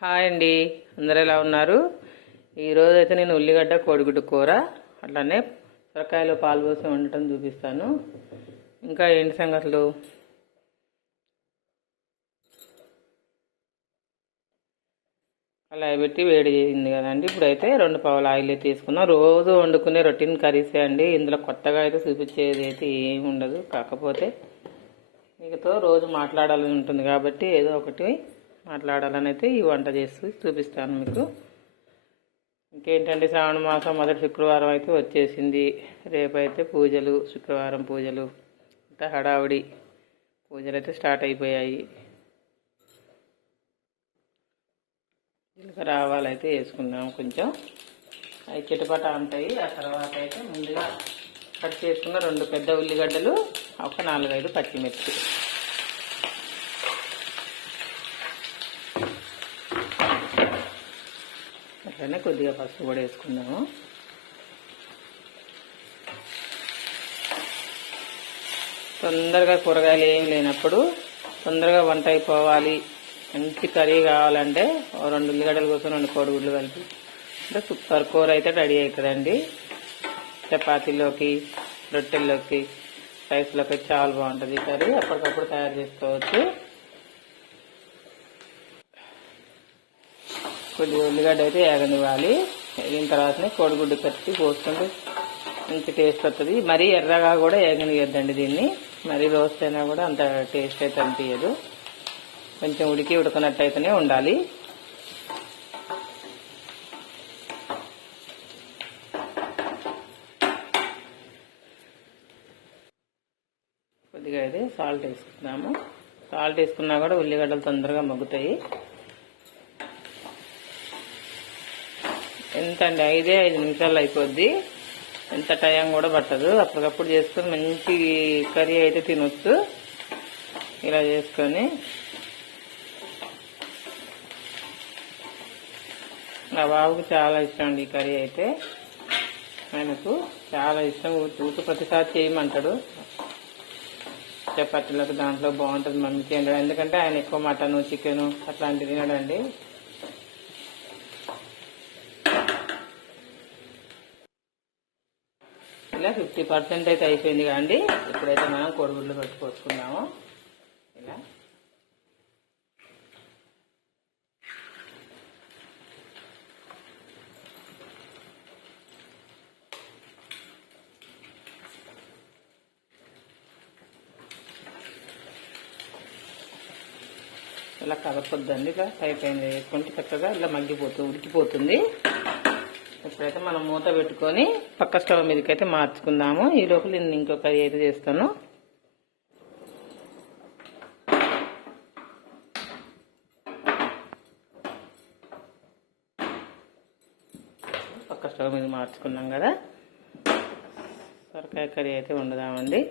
Hi అండి, అందరూ ఎలా ఉన్నారు? ఈరోజు అయితే నేను ఉల్లిగడ్డ కోడిగుడ్డు కూర అట్లానే సొరకాయలో పాలు పోసి వండటం చూపిస్తాను. ఇంకా ఏంటి సంగతులు? అలా పెట్టి వేడి చేసింది కదండి. ఇప్పుడైతే 2 పావుల ఆయిల్ అయితే తీసుకున్నాం. రోజు వండుకునే రొటీన్ కర్రీసే అండి. ఇందులో కొత్తగా అయితే చూపించేది అయితే ఏమి ఉండదు. కాకపోతే మీతో రోజు మాట్లాడాలని ఉంటుంది కాబట్టి ఏదో ఒకటి మాట్లాడాలని అయితే ఈ వంట చేసి చూపిస్తాను మీకు. ఇంకేంటంటే శ్రావణ మాసం మొదటి శుక్రవారం అయితే వచ్చేసింది. రేపైతే పూజలు, శుక్రవారం పూజలు, అంతా హడావుడి పూజలు అయితే స్టార్ట్ అయిపోయాయి. జీలకర్ర ఆవాలు అయితే వేసుకుందాం. కొంచెం అవి చిటపట ఉంటాయి. ఆ తర్వాత అయితే ముందుగా కట్ చేసుకున్న 2 పెద్ద ఉల్లిగడ్డలు, ఒక 4-5 పచ్చిమిర్చి, అట్లనే కొద్దిగా పసుపు కూడా వేసుకుందాము. తొందరగా కూరగాయలు ఏం లేనప్పుడు తొందరగా వంట అయిపోవాలి, మంచి కర్రీ కావాలంటే 2 ఉల్లిగడ్డల కోసం 2 కోడిగుడ్లు కలిపి అంటే సూపర్ కూర అయితే రెడీ అవుతుందండి. చపాతీలోకి, రొట్టెల్లోకి, రైస్లోకి చాలా బాగుంటుంది కర్రీ. అప్పటికప్పుడు తయారు చేసుకోవచ్చు. కొద్దిగా ఉల్లిగడ్డ అయితే ఏగనివ్వాలి. వేగిన తర్వాతనే కోడిగుడ్డు కట్టి పోసుకుంటే మంచి టేస్ట్ వస్తుంది. మరీ ఎర్రగా కూడా ఏగనియద్దండి దీన్ని. మరీ రోస్ట్ అయినా కూడా అంత టేస్ట్ అయితే అనిపించదు. కొంచెం ఉడకనట్టయితేనే ఉండాలి. కొద్దిగా అయితే సాల్ట్ వేసుకుందాము. సాల్ట్ వేసుకున్నా కూడా ఉల్లిగడ్డలు తొందరగా మగ్గుతాయి. ఎంత అండి, 5 నిమిషాలు అయిపోద్ది. ఎంత టైం కూడా పట్టదు. అప్పటికప్పుడు చేసుకొని మంచి కర్రీ అయితే తినొచ్చు. ఇలా చేసుకొని నా బాబుకి చాలా ఇష్టం అండి ఈ కర్రీ అయితే. ఆయనకు చాలా ఇష్టం. ఊటు ప్రతిసారి చేయమంటాడు. చపాతీలకు దాంట్లో బాగుంటుంది మమ్మీ చేయండి. ఎందుకంటే ఆయన ఎక్కువ మటను, చికెను అట్లాంటివి తినడండి. ఇలా 50% అయితే అయిపోయింది కాండి. ఇప్పుడైతే మనం కోడిగుడ్లు పెట్టుకోసుకుందాము. ఇలా ఇలా కదపొద్దండి. ఇలా అయిపోయింది వేసుకుంటే చక్కగా ఇలా ఉడికిపోతుంది. ఇప్పుడైతే మనం మూత పెట్టుకొని పక్క స్టవ్ మీదకి అయితే మార్చుకుందాము. ఈ లోపల నేను ఇంకో కర్రీ అయితే చేస్తాను. పక్క స్టవ్ మీద మార్చుకున్నాం కదా, సొరకాయ కర్రీ అయితే వండుదామండి.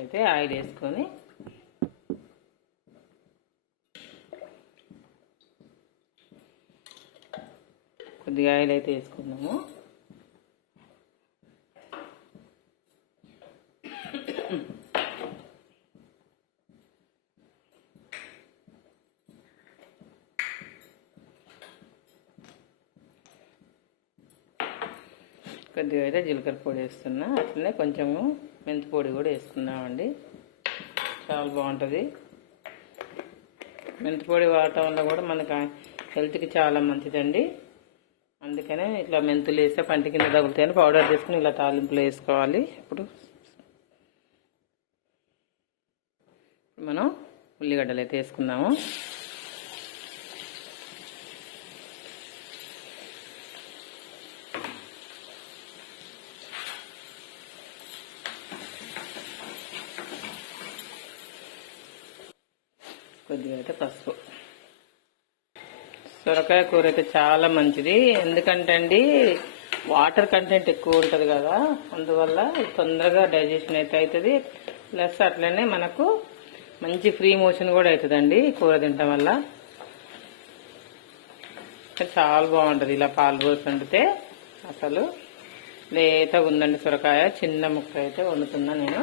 అయితే ఆయిల్ వేసుకొని కొద్దిగా ఆయిల్ అయితే వేసుకుందాము. కొద్దిగా అయితే జీలకర్ర పొడి వేస్తున్నా. అట్లనే కొంచెము మెంతి పొడి కూడా వేసుకుందామండి. చాలా బాగుంటుంది. మెంతి పొడి వాడటం వల్ల కూడా మనకు హెల్త్కి చాలా మంచిదండి. అందుకనే ఇట్లా మెంతులు వేస్తే పంటి కింద తగులుతాయని పౌడర్ చేసుకుని ఇలా తాలింపులు వేసుకోవాలి. ఇప్పుడు మనం ఉల్లిగడ్డలు అయితే వేసుకుందాము. కొద్దిగా అయితే పసుపు. సొరకాయ కూర అయితే చాలా మంచిది. ఎందుకంటే అండి వాటర్ కంటెంట్ ఎక్కువ ఉంటుంది కదా, అందువల్ల తొందరగా డైజెషన్ అయితే అవుతుంది. ప్లస్ అట్లనే మనకు మంచి ఫ్రీ మోషన్ కూడా అవుతుందండి కూర తినటం వల్ల. చాలా బాగుంటుంది ఇలా పాలు పోసి వండితే. అసలు లేతగా ఉందండి సొరకాయ. చిన్న ముక్క అయితే వండుతున్నా నేను.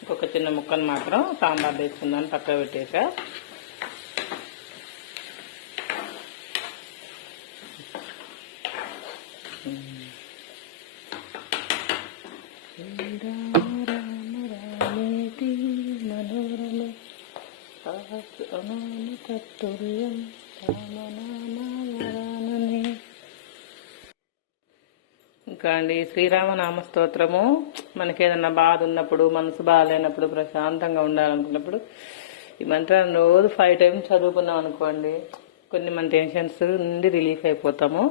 ఇంకొక చిన్న ముక్కను మాత్రం సాంబార్ వేసుకుందాను పక్కన పెట్టేసా. ఇంకా అండి శ్రీరామనామ స్తోత్రము మనకి ఏదన్నా బాధ ఉన్నప్పుడు, మనసు బాగాలేనప్పుడు, ప్రశాంతంగా ఉండాలనుకున్నప్పుడు ఈ మంత్రాన్ని రోజు 5 times చదువుకున్నాం అనుకోండి, కొన్ని మన టెన్షన్స్ నుండి రిలీఫ్ అయిపోతాము.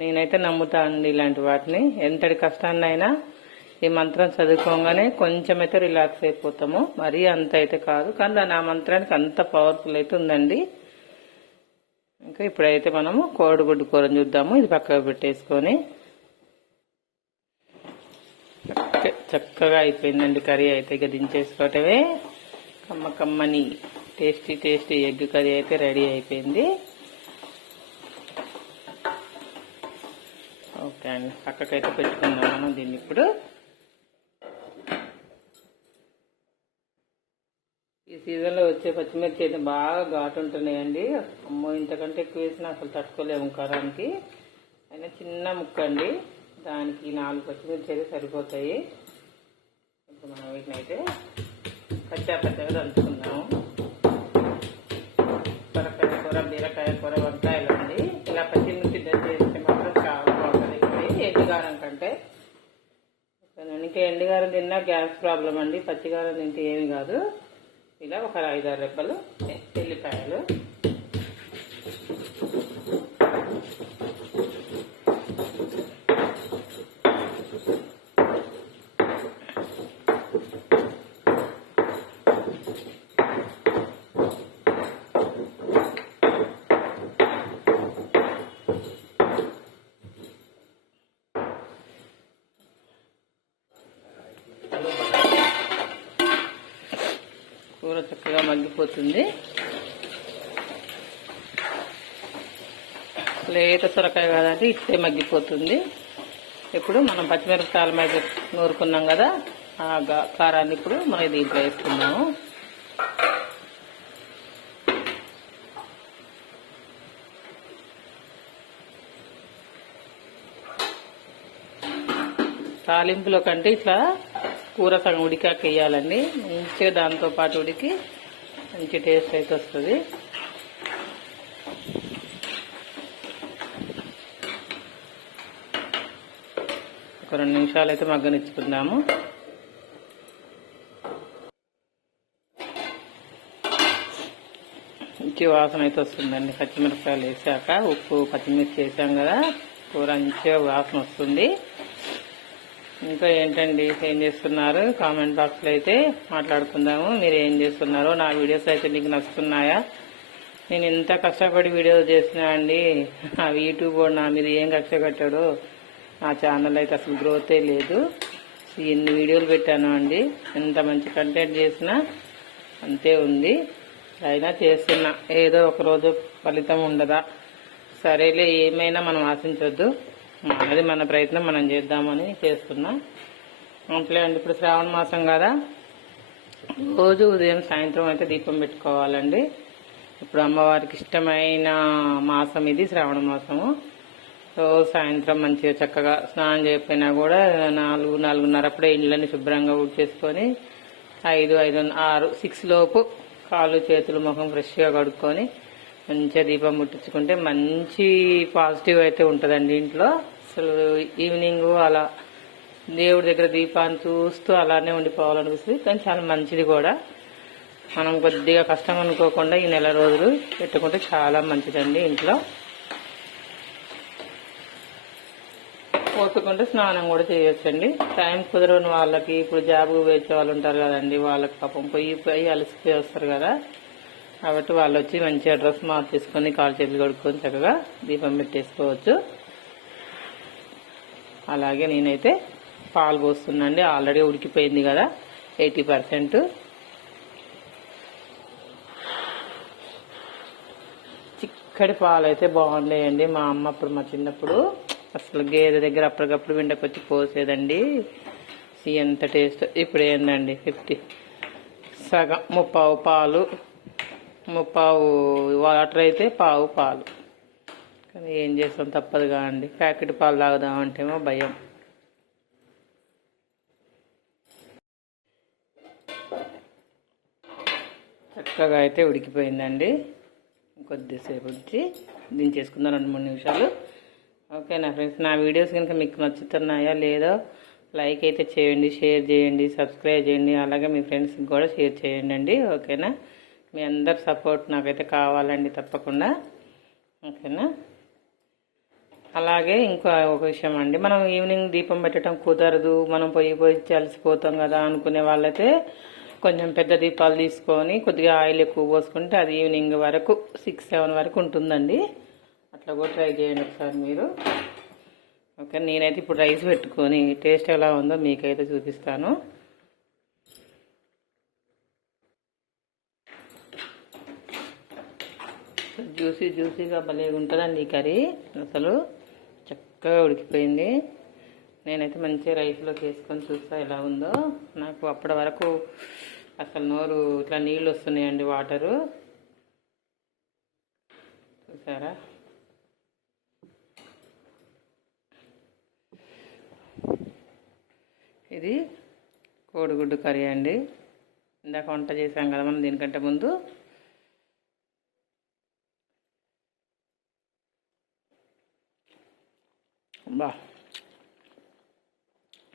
నేనైతే నమ్ముతా అండి ఇలాంటి వాటిని. ఎంతటి కష్టాన్నైనా ఈ మంత్రం చదువుకోగానే కొంచెం అయితే రిలాక్స్ అయిపోతాము. మరీ అంత అయితే కాదు, కానీ దాని ఆ మంత్రానికి అంత పవర్ఫుల్ అయితే ఉందండి. ఇంకా ఇప్పుడైతే మనము కోడిగుడ్డు కూరని చూద్దాము. ఇది పక్కకు పెట్టేసుకొని చక్కగా అయిపోయిందండి కర్రీ అయితే. ఇక దించేసుకోవటమే. కమ్మని టేస్టీ ఎగ్ కర్రీ అయితే రెడీ అయిపోయింది. ఓకే అండి, పక్కకైతే పెట్టుకుందాం మనం దీన్ని ఇప్పుడు. ఈ సీజన్లో వచ్చే పచ్చిమిర్చి అయితే బాగా ఘాటు ఉంటున్నాయండి. అమ్మో, ఇంతకంటే ఎక్కువ వేసినా అసలు తట్టుకోలేము కారానికి. అయినా చిన్న ముక్క అండి, దానికి 4 పచ్చిమిర్చి అయితే సరిపోతాయి. ఇప్పుడు మనం వీటిని అయితే పచ్చగా దంచుకుందాము. సొరకాయ కూర, బీరకాయ కూర, వంకాయలు అండి. ఇలా పచ్చిమిర్చి దంచేస్తే మాత్రం చాలా బాగుంటుంది ఎండుగారం కంటే. ఇంకా ఎండుగారం తిన్నా గ్యాస్ ప్రాబ్లం అండి. పచ్చిగారం తింటే ఏమి కాదు. ఇలా ఒక 5-6 రెబ్బలు ఎల్లిపాయలు, కూర చక్కగా మగ్గిపోతుంది. లేత సొరకాయ కదండి, ఇట్టే మగ్గిపోతుంది. ఇప్పుడు మనం పచ్చిమిరపకాయల మీద నూరుకున్నాం కదా, ఆ కారాన్ని ఇప్పుడు మనం దీంట్లో వేసుకున్నాము. తాలింపులో కంటే ఇట్లా కూర సగం ఉడికాక వేయాలండి. మంచిగా దాంతోపాటు ఉడికి మంచి టేస్ట్ అయితే వస్తుంది. ఒక 2 నిమిషాలు అయితే మగ్గనిచ్చుకుందాము. మంచి వాసన అయితే వస్తుందండి. పచ్చిమిరపకాయలు వేసాక ఉప్పు పచ్చిమిర్చి వేసాం కదా, కూర మంచిగా వాసన వస్తుంది. ఇంకా ఏంటండి, ఏం చేస్తున్నారు? కామెంట్ బాక్స్లో అయితే మాట్లాడుకుందాము. మీరు ఏం చేస్తున్నారో, నా వీడియోస్ అయితే మీకు నచ్చుతున్నాయా? నేను ఎంత కష్టపడి వీడియోస్ చేసినా అండి, ఆ యూట్యూబ్ నా మీద ఏం కక్ష కట్టాడో. నా ఛానల్ అయితే అసలు గ్రోతే లేదు. ఎన్ని వీడియోలు పెట్టాను అండి, ఎంత మంచి కంటెంట్ చేసినా అంతే ఉంది. అయినా చేస్తున్నా. ఏదో ఒకరోజు ఫలితం ఉండదా? సరేలే, ఏమైనా మనం ఆశించొద్దు. అది మన ప్రయత్నం మనం చేద్దామని చేస్తున్నా. అంతే అండి. ఇప్పుడు శ్రావణ మాసం కదా, రోజు ఉదయం సాయంత్రం అయితే దీపం పెట్టుకోవాలండి. ఇప్పుడు అమ్మవారికి ఇష్టమైన మాసం ఇది, శ్రావణ మాసము. రోజు సాయంత్రం మంచిగా చక్కగా స్నానం చేయకపోయినా కూడా 4-4:30 అప్పుడే ఇళ్ళని శుభ్రంగా ఊడ్చేసుకొని 6 లోపు కాళ్ళు చేతులు ముఖం ఫ్రెష్గా కడుక్కొని మంచిగా దీపం ముట్టించుకుంటే మంచి పాజిటివ్ అయితే ఉంటుందండి ఇంట్లో. అసలు ఈవినింగ్ అలా దేవుడి దగ్గర దీపాన్ని చూస్తూ అలానే ఉండిపోవాలనిపిస్తుంది. కానీ చాలా మంచిది కూడా. మనం కొద్దిగా కష్టం అనుకోకుండా ఈ నెల రోజులు పెట్టుకుంటే చాలా మంచిదండి. ఇంట్లో ఓపుకుంటే స్నానం కూడా చేయొచ్చండి. టైం కుదరని వాళ్ళకి, ఇప్పుడు జాబ్కు వేసే వాళ్ళు ఉంటారు కదండి, వాళ్ళకి పాపం పోయి అలసిపోయి వస్తారు కదా. కాబట్టి వాళ్ళు వచ్చి మంచిగా డ్రెస్ మార్చేసుకొని కాలు చేతులు కడుక్కొని చక్కగా దీపం పెట్టేసుకోవచ్చు. అలాగే నేనైతే పాలు పోస్తున్నాండి. ఆల్రెడీ ఉడికిపోయింది కదా 80%. చిక్కటి పాలు అయితే బాగుండేయండి. మా అమ్మ అప్పుడు, మా చిన్నప్పుడు అసలు గేదె దగ్గర అప్పటికప్పుడు వెంటకొచ్చి పోసేదండి. ఎంత టేస్ట్. ఇప్పుడు ఏందండి 50 సగం ముప్పావు పాలు, ముప్పావు వాటర్ అయితే పావు పాలు. కానీ ఏం చేస్తాం, తప్పదుగా అండి. ప్యాకెట్ పాలు తాగుదామంటేమో భయం. చక్కగా అయితే ఉడికిపోయిందండి. కొద్దిసేపు ఉంచి దించేసుకుందాం 2-3 నిమిషాలు. ఓకేనా ఫ్రెండ్స్, నా వీడియోస్ కనుక మీకు నచ్చుతున్నాయా లేదో లైక్ అయితే చేయండి, షేర్ చేయండి, సబ్స్క్రైబ్ చేయండి, అలాగే మీ ఫ్రెండ్స్కి కూడా షేర్ చేయండి అండి. ఓకేనా, మీ అందరి సపోర్ట్ నాకైతే కావాలండి తప్పకుండా. ఓకేనా, అలాగే ఇంకో ఒక విషయం అండి, మనం ఈవినింగ్ దీపం పెట్టడం కుదరదు, మనం పోయి చలిసిపోతాం కదా అనుకునే వాళ్ళైతే కొంచెం పెద్ద దీపాలు తీసుకొని కొద్దిగా ఆయిల్ ఎక్కువ పోసుకుంటే అది ఈవినింగ్ వరకు 6-7 వరకు ఉంటుందండి. అట్లా కూడా ట్రై చేయండి ఒకసారి మీరు. ఓకే, నేనైతే ఇప్పుడు రైస్ పెట్టుకొని టేస్ట్ ఎలా ఉందో మీకైతే చూపిస్తాను. జ్యూసీగా భలే ఉంటుందండి ఈ కర్రీ. అసలు చక్కగా ఉడికిపోయింది. నేనైతే మంచిగా రైస్లోకి వేసుకొని చూస్తా ఎలా ఉందో. నాకు అప్పటి వరకు అసలు నోరు ఇట్లా నీళ్ళు వస్తున్నాయండి, వాటరు చూసారా. ఇది కోడిగుడ్డు కర్రీ అండి. ఇందాక వంట చేసాం కదా మనం దీనికంటే ముందు. బా,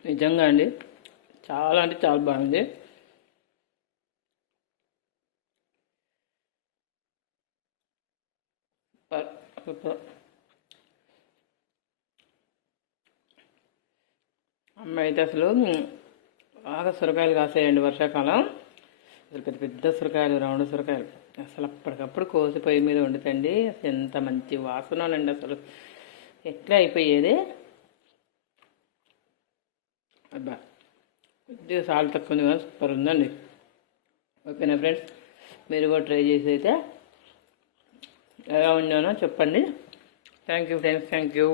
నిజంగా అండి చాలా అంటే చాలా బాగుంది. సూపర్. అమ్మ అయితే అసలు బాగా సొరకాయలు కాసాయండి వర్షాకాలం. అసలు పెద్ద పెద్ద సొరకాయలు, రౌండ్ సొరకాయలు. అసలు అప్పటికప్పుడు కోసి పొయ్యి మీద వండుతండి. అసలు ఎంత మంచి వాసననండి. అసలు ఎట్లా అయిపోయేది. అబ్బా, కొద్దిగా సాల్ట్ తక్కువ ఉంది కదా, సూపర్ ఉందండి. ఓకేనా ఫ్రెండ్స్, మీరు కూడా ట్రై చేసి అయితే ఎలా ఉన్నానో చెప్పండి. Thank you friends, thank you.